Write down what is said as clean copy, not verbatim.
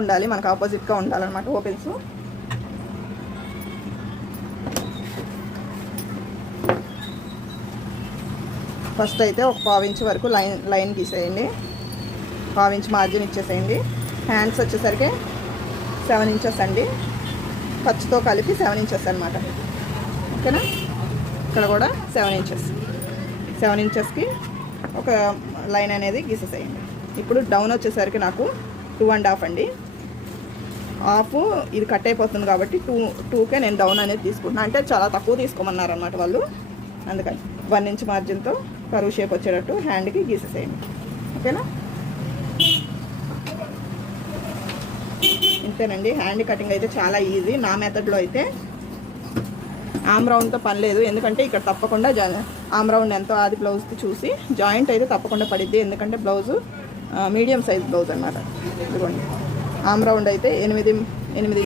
ఉండాలి, మనకు ఆపోజిట్గా ఉండాలన్నమాట ఓపెన్స్. ఫస్ట్ అయితే ఒక 1/4 ఇంచ్ వరకు లైన్ గీసేయండి. 1/4 ఇంచ్ మార్జిన్ ఇచ్చేసేయండి. హ్యాండ్స్ వచ్చేసరికి 7 ఇంచెస్ అండి, ఖర్చుతో కలిపి 7 ఇంచెస్ అనమాట. ఓకేనా, ఇక్కడ కూడా 7 ఇంచెస్. 7 ఇంచెస్కి ఒక లైన్ అనేది గీసేసేయండి. ఇప్పుడు డౌన్ వచ్చేసరికి నాకు 2.5 అండి. హాఫ్ ఇది కట్ అయిపోతుంది కాబట్టి 2కే నేను డౌన్ అనేది తీసుకుంటున్నాను. అంటే చాలా తక్కువ తీసుకోమన్నారు అన్నమాట వాళ్ళు, అందుకని 1 ఇంచ్ మార్జిన్తో కరువు షేప్ వచ్చేటట్టు హ్యాండ్కి గీసేసేయండి. ఓకేనా, ఇంతేనండి. హ్యాండ్ కటింగ్ అయితే చాలా ఈజీ. నా మెథడ్లో అయితే ఆమ్ రౌండ్తో పని లేదు, ఎందుకంటే ఇక్కడ తప్పకుండా ఆమ్ రౌండ్ ఎంతో అది బ్లౌజ్కి చూసి జాయింట్ అయితే తప్పకుండా పడిద్ది, ఎందుకంటే బ్లౌజు మీడియం సైజ్ బ్లౌజ్ అన్నమాట. ఇదిగోండి, ఆమ్ రౌండ్ అయితే 8